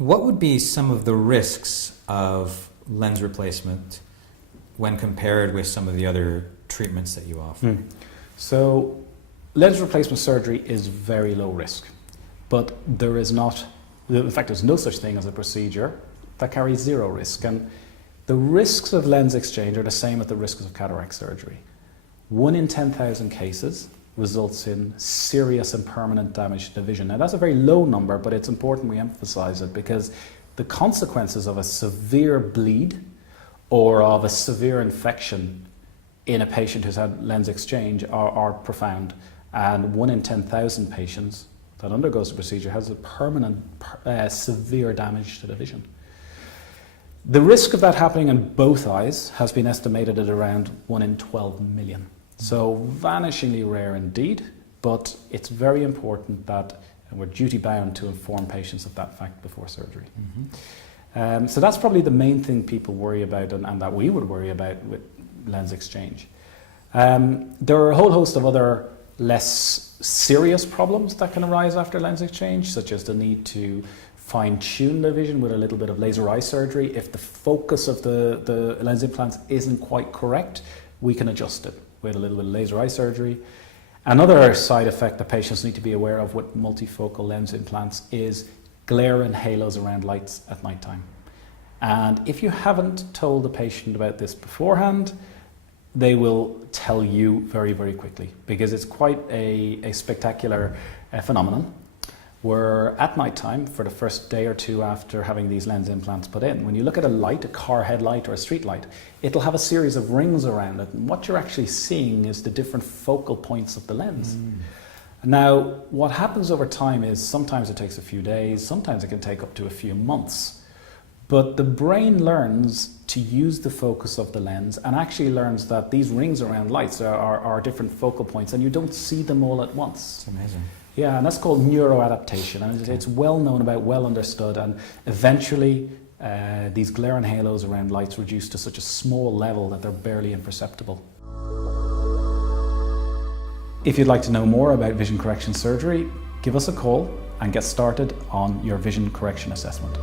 What would be some of the risks of lens replacement when compared with some of the other treatments that you offer? So lens replacement surgery is very low risk, but there is not, in fact there's no such thing as a procedure that carries zero risk, and the risks of lens exchange are the same as the risks of cataract surgery. 1 in 10,000 cases results in serious and permanent damage to the vision. Now that's a very low number, but it's important we emphasize it because the consequences of a severe bleed or of a severe infection in a patient who's had lens exchange are profound, and 1 in 10,000 patients that undergoes the procedure has a permanent severe damage to the vision. The risk of that happening in both eyes has been estimated at around 1 in 12 million. So vanishingly rare indeed, but it's very important that we're duty bound to inform patients of that fact before surgery. So that's probably the main thing people worry about and that we would worry about with lens exchange. There are a whole host of other less serious problems that can arise after lens exchange, such as the need to fine-tune the vision with a little bit of laser eye surgery. If the focus of the lens implants isn't quite correct, we can adjust it with a little bit of laser eye surgery. Another side effect that patients need to be aware of with multifocal lens implants is glare and halos around lights at night time. And if you haven't told the patient about this beforehand, they will tell you very, very quickly, because it's quite a spectacular phenomenon where at night time, for the first day or two after having these lens implants put in, when you look at a light, a car headlight or a street light, it'll have a series of rings around it, and what you're actually seeing is the different focal points of the lens. Now, what happens over time is sometimes it takes a few days, sometimes it can take up to a few months, but the brain learns to use the focus of the lens and actually learns that these rings around lights are different focal points, and you don't see them all at once. It's amazing. Yeah, and that's called neuroadaptation, and it's well known about, well understood, and eventually these glare and halos around lights reduce to such a small level that they're barely imperceptible. If you'd like to know more about vision correction surgery, give us a call and get started on your vision correction assessment.